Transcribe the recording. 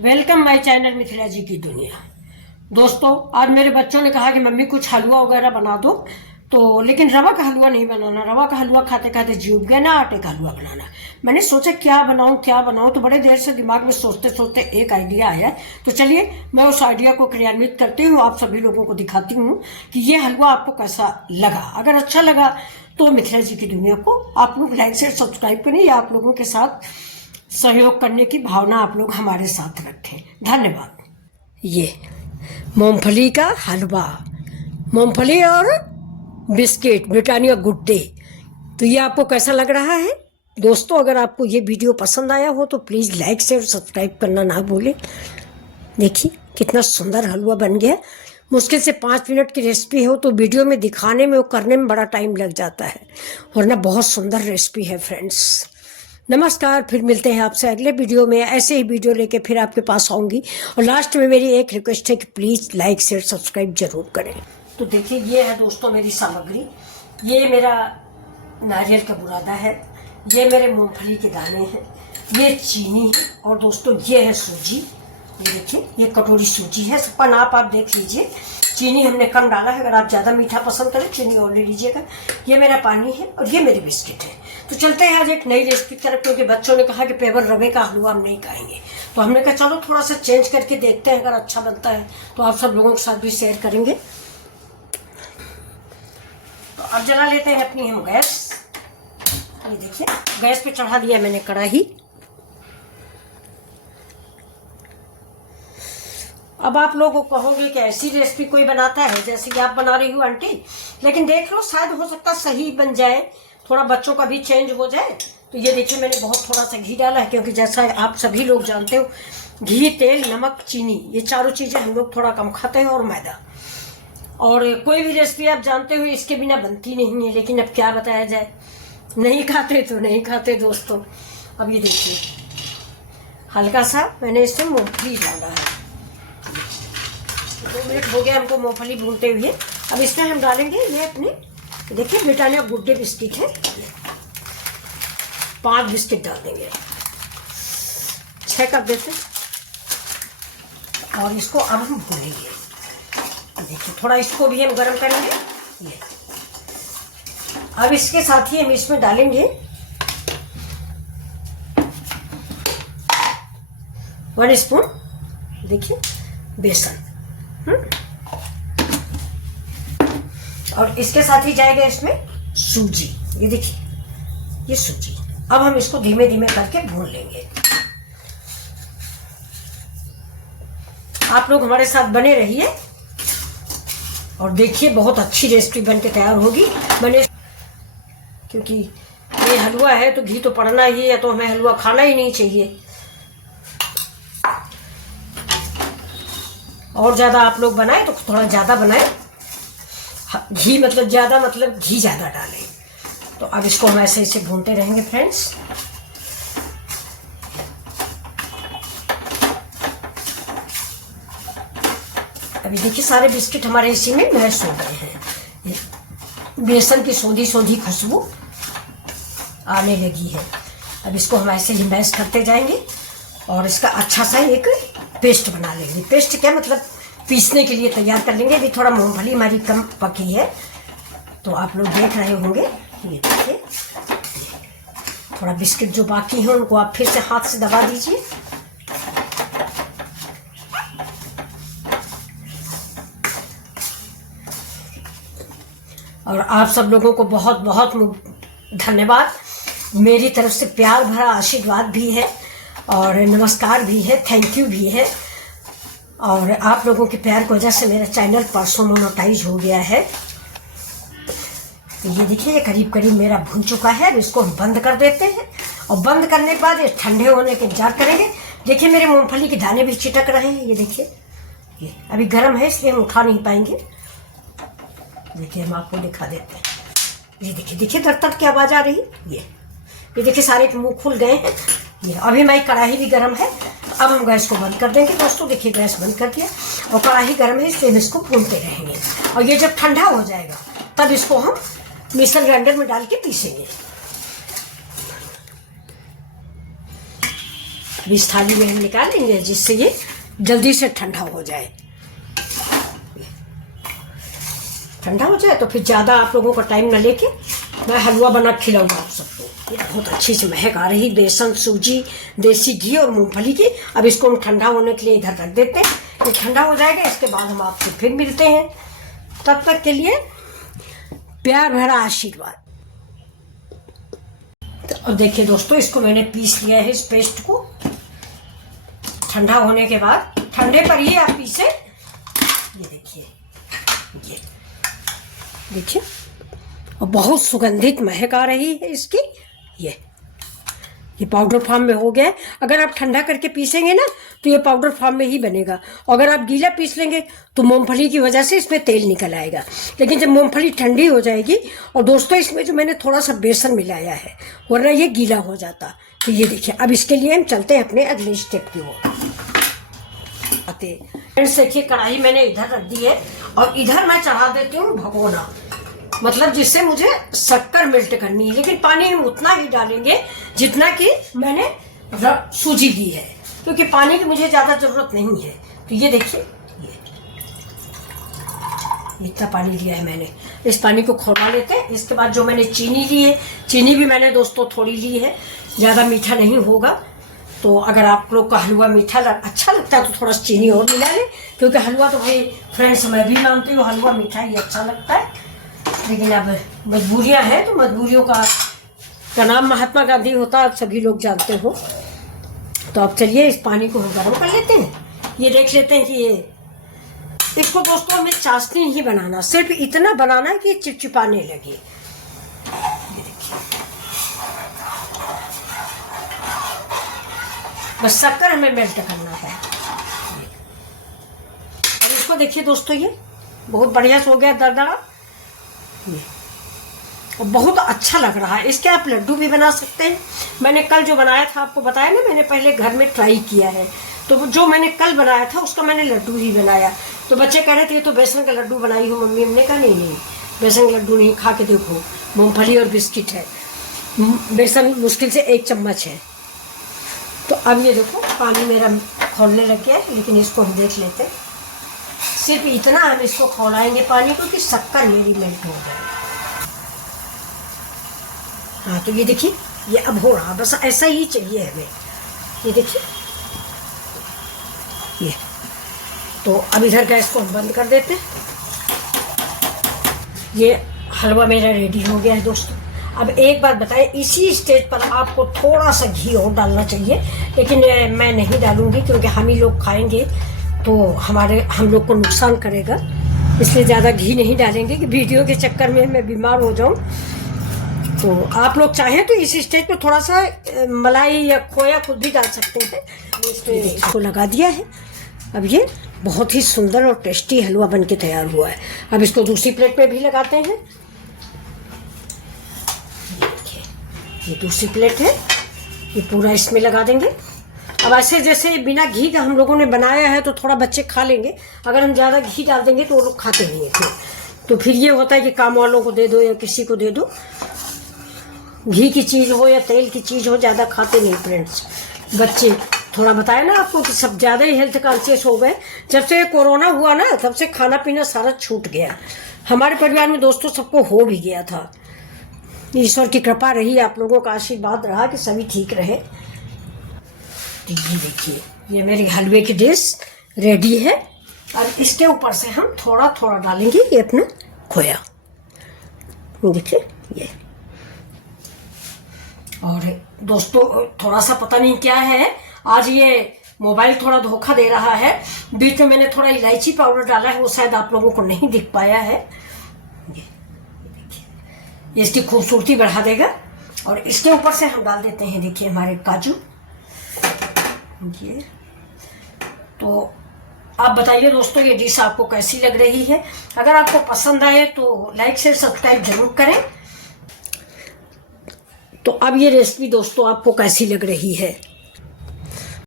Welcome my channel Mithila जी की दुनिया। दोस्तों, आज मेरे बच्चों ने कहा कि मम्मी कुछ हलवा वगैरह बना दो, तो लेकिन रवा का हलवा नहीं बनाना। रवा का हलवा खाते खाते जी उब गया ना, आटे का हलवा बनाना। मैंने सोचा क्या बनाऊं, तो बड़े देर से दिमाग में सोचते सोचते एक आइडिया आया। तो चलिए मैं उस आइडिया को क्रियान्वित करती हूँ, आप सभी लोगों को दिखाती हूँ कि ये हलवा आपको कैसा लगा। अगर अच्छा लगा तो मिथिला जी की दुनिया को आप लोग लाइक शेयर सब्सक्राइब करें, या आप लोगों के साथ सहयोग करने की भावना आप लोग हमारे साथ रखें। धन्यवाद। ये मूंगफली का हलवा, मूंगफली और बिस्किट, ब्रिटानिया गुड डे। तो ये आपको कैसा लग रहा है दोस्तों? अगर आपको ये वीडियो पसंद आया हो तो प्लीज़ लाइक शेयर सब्सक्राइब करना ना भूलें। देखिए कितना सुंदर हलवा बन गया। मुश्किल से 5 मिनट की रेसिपी हो तो वीडियो में दिखाने में और करने में बड़ा टाइम लग जाता है, वरना बहुत सुंदर रेसिपी है फ्रेंड्स। नमस्कार, फिर मिलते हैं आपसे अगले वीडियो में। ऐसे ही वीडियो लेके फिर आपके पास आऊँगी। और लास्ट में मेरी एक रिक्वेस्ट है कि प्लीज़ लाइक शेयर सब्सक्राइब जरूर करें। तो देखिए ये है दोस्तों मेरी सामग्री। ये मेरा नारियल का बुरादा है, ये मेरे मूंगफली के दाने हैं, ये चीनी है, और दोस्तों ये है सूजी। ये देखिए ये कटोरी सूजी है। सबका नाप आप देख लीजिए। चीनी हमने कम डाला है, अगर आप ज़्यादा मीठा पसंद करें चीनी और ले लीजिएगा। ये मेरा पानी है और ये मेरी बिस्किट है। तो चलते हैं आज एक नई रेसिपी की तरफ, क्योंकि बच्चों ने कहा कि पेवर रवे का हलवा हम नहीं खाएंगे, तो हमने कहा चलो थोड़ा सा चेंज करके देखते हैं। अगर अच्छा बनता है तो आप सब लोगों के साथ भी शेयर करेंगे। तो अब जला लेते हैं अपनी हम गैस। ये देखिए गैस पे चढ़ा दिया मैंने कढ़ाई। अब आप लोगों को कहोगे कि ऐसी रेसिपी कोई बनाता है जैसे कि आप बना रही हो आंटी, लेकिन देख लो शायद हो सकता सही बन जाए, थोड़ा बच्चों का भी चेंज हो जाए। तो ये देखिए मैंने बहुत थोड़ा सा घी डाला है, क्योंकि जैसा आप सभी लोग जानते हो घी, तेल, नमक, चीनी, ये चारों चीज़ें हम लोग थोड़ा कम खाते हैं, और मैदा। और कोई भी रेसिपी आप जानते हो इसके बिना बनती नहीं है, लेकिन अब क्या बताया जाए, नहीं खाते तो नहीं खाते दोस्तों। अब ये देखिए हल्का सा मैंने इसमें मूंगफली डाला है। 2 मिनट हो गया हमको मूंगफली भूनते हुए। अब इसमें हम डालेंगे ये अपने, देखिए ब्रिटानिया गुड डे बिस्किट है, 5 बिस्किट डाल देंगे, 6 कर देते, और इसको अब हम भूनेंगे। देखिए थोड़ा इसको भी हम गर्म करेंगे। ये अब इसके साथ ही हम इसमें डालेंगे 1 स्पून, देखिए बेसन, और इसके साथ ही जाएगा इसमें सूजी। ये देखिए ये सूजी। अब हम इसको धीमे धीमे करके भून लेंगे। आप लोग हमारे साथ बने रहिए और देखिए बहुत अच्छी रेसिपी बनके तैयार होगी। मैंने, क्योंकि ये हलवा है तो घी तो पड़ना ही है, तो हमें हलवा खाना ही नहीं चाहिए। और ज़्यादा आप लोग बनाएं तो थोड़ा ज़्यादा बनाएं, घी मतलब ज़्यादा, मतलब घी ज़्यादा डालें। तो अब इसको हम ऐसे ऐसे भूनते रहेंगे फ्रेंड्स। अभी देखिए सारे बिस्किट हमारे इसी में मैश हो गए हैं। बेसन की सोंधी सोंधी खुशबू आने लगी है। अब इसको हम ऐसे ही मैश करते जाएंगे और इसका अच्छा सा एक पेस्ट बना लेंगे। पेस्ट क्या मतलब पीसने के लिए तैयार कर लेंगे। अभी थोड़ा मूंगफली हमारी कम पकी है, तो आप लोग देख रहे होंगे। ये देखिए थोड़ा बिस्किट जो बाकी है उनको आप फिर से हाथ से दबा दीजिए। और आप सब लोगों को बहुत बहुत धन्यवाद। मेरी तरफ से प्यार भरा आशीर्वाद भी है और नमस्कार भी है, थैंक यू भी है। और आप लोगों के प्यार की वजह से मेरा चैनल परसों मोनेटाइज हो गया है। ये देखिए ये करीब करीब मेरा भुन चुका है। अब इसको हम बंद कर देते हैं, और बंद करने के बाद ये ठंडे होने के इंतजार करेंगे। देखिए मेरे मूंगफली के दाने भी चिटक रहे हैं। ये देखिए ये अभी गर्म है इसलिए हम उठा नहीं पाएंगे। देखिए हम आपको दिखा देते हैं। ये देखिए देखिए दर की आवाज़ आ रही है। ये देखिए सारे मुंह खुल गए हैं। ये अभी हमारी कढ़ाई भी गर्म है। अब हम गैस को बंद कर देंगे दोस्तों। देखिए गैस बंद कर दिया और कढ़ाई गर्म है इसलिए हम इसको भूनते रहेंगे। और ये जब ठंडा हो जाएगा तब इसको हम मिक्सर ग्राइंडर में डाल के पीसेंगे। अब इस थाली में हम निकालेंगे जिससे ये जल्दी से ठंडा हो जाए। ठंडा हो जाए तो फिर ज़्यादा आप लोगों का टाइम ना लेके मैं हलवा बना खिलाऊंगा आप सबको। ये बहुत अच्छी से महक आ रही, बेसन, सूजी, देसी घी और मूंगफली की। अब इसको हम ठंडा होने के लिए इधर रख देते हैं। ये ठंडा हो जाएगा, इसके बाद हम आपसे फिर मिलते हैं। तब तक के लिए प्यार भरा आशीर्वाद। तो अब देखिए दोस्तों, इसको मैंने पीस लिया है, इस पेस्ट को। ठंडा होने के बाद ठंडे पर ही आप पीसे। ये देखिए, ये देखिए, और बहुत सुगंधित महक आ रही है इसकी। ये पाउडर फॉर्म में हो गया है। अगर आप ठंडा करके पीसेंगे ना तो ये पाउडर फॉर्म में ही बनेगा। अगर आप गीला पीस लेंगे तो मूंगफली की वजह से इसमें तेल निकल आएगा। लेकिन जब मूंगफली ठंडी हो जाएगी, और दोस्तों इसमें जो मैंने थोड़ा सा बेसन मिलाया है, वरना ये गीला हो जाता। तो ये देखिए, अब इसके लिए हम चलते हैं अपने अगले स्टेप की ओर। देखिए, कढ़ाई मैंने इधर रख दी है और इधर मैं चढ़ा देती हूँ भगोना, मतलब जिससे मुझे शक्कर मेल्ट करनी है। लेकिन पानी हम उतना ही डालेंगे जितना कि मैंने सूजी ली है, क्योंकि पानी की मुझे ज़्यादा ज़रूरत नहीं है। तो ये देखिए, ये इतना पानी लिया है मैंने। इस पानी को खौला लेते हैं। इसके बाद जो मैंने चीनी ली है, चीनी भी मैंने दोस्तों थोड़ी ली है, ज़्यादा मीठा नहीं होगा। तो अगर आप लोग का हलवा मीठा अच्छा लगता है तो थोड़ा सा चीनी और मिला लें, क्योंकि हलवा तो भाई फ्रेंड्स मैं भी मानती हूँ हलवा मीठा ही अच्छा लगता है। लेकिन अब मजबूरियां हैं, तो मजबूरियों का नाम महात्मा गांधी होता है, आप सभी लोग जानते हो। तो अब चलिए इस पानी को हम गर्म कर लेते हैं। ये देख लेते हैं कि ये इसको दोस्तों हमें चाशनी नहीं बनाना, सिर्फ इतना बनाना है कि चिपचिपाने लगे। ये देखिए, बस शक्कर हमें मेल्ट करना है। और इसको देखिए दोस्तों, ये बहुत बढ़िया से हो गया दरदरा। और बहुत अच्छा लग रहा है। इसके आप लड्डू भी बना सकते हैं। मैंने कल जो बनाया था आपको बताया ना, मैंने पहले घर में ट्राई किया है। तो जो मैंने कल बनाया था उसका मैंने लड्डू ही बनाया। तो बच्चे कह रहे थे तो बेसन का लड्डू बनाई हो मम्मी। हमने कहा नहीं, बेसन का लड्डू नहीं, खा के देखो, मूंगफली और बिस्किट है, बेसन मुश्किल से 1 चम्मच है। तो अब ये देखो पानी मेरा खौलने लग गया है, लेकिन इसको हम देख लेते हैं। सिर्फ इतना हम इसको खौलाएंगे पानी को कि शक्कर मेरी मेल्ट हो जाए। हाँ, तो ये देखिए, ये अब हो रहा, बस ऐसा ही चाहिए हमें। ये देखिए, ये तो अब इधर गैस को हम बंद कर देते हैं। ये हलवा मेरा रेडी हो गया है दोस्तों। अब एक बात बताएं, इसी स्टेज पर आपको थोड़ा सा घी और डालना चाहिए, लेकिन मैं नहीं डालूंगी क्योंकि हम ही लोग खाएंगे तो हम लोग को नुकसान करेगा, इसलिए ज़्यादा घी नहीं डालेंगे कि वीडियो के चक्कर में मैं बीमार हो जाऊं। तो आप लोग चाहें तो इस स्टेज पर थोड़ा सा मलाई या खोया खुद भी डाल सकते हैं। इसको लगा दिया है। अब ये बहुत ही सुंदर और टेस्टी हलवा बन के तैयार हुआ है। अब इसको दूसरी प्लेट में भी लगाते हैं। ये दूसरी प्लेट है, ये पूरा इसमें लगा देंगे। अब ऐसे जैसे बिना घी का हम लोगों ने बनाया है तो थोड़ा बच्चे खा लेंगे। अगर हम ज़्यादा घी डाल देंगे तो वो लोग खाते नहीं है। तो फिर ये होता है कि काम वालों को दे दो या किसी को दे दो। घी की चीज़ हो या तेल की चीज़ हो, ज़्यादा खाते नहीं फ्रेंड्स बच्चे। थोड़ा बताया ना आपको कि सब ज़्यादा ही हेल्थ कॉन्शियस हो गए। जब से कोरोना हुआ ना, तब से खाना पीना सारा छूट गया। हमारे परिवार में दोस्तों सबको हो भी गया था। ईश्वर की कृपा रही, आप लोगों का आशीर्वाद रहा कि सभी ठीक रहे। तो ये देखिए, ये मेरी हलवे की डिश रेडी है। और इसके ऊपर से हम थोड़ा थोड़ा डालेंगे ये अपना खोया। देखिए ये। और दोस्तों थोड़ा सा पता नहीं क्या है, आज ये मोबाइल थोड़ा धोखा दे रहा है। बीच में मैंने थोड़ा इलायची पाउडर डाला है, वो शायद आप लोगों को नहीं दिख पाया है। ये इसकी खूबसूरती बढ़ा देगा। और इसके ऊपर से हम डाल देते हैं, देखिए हमारे काजू। ये तो आप बताइए दोस्तों, ये डिश आपको कैसी लग रही है। अगर आपको पसंद आए तो लाइक शेयर सब्सक्राइब जरूर करें। तो अब ये रेसिपी दोस्तों आपको कैसी लग रही है।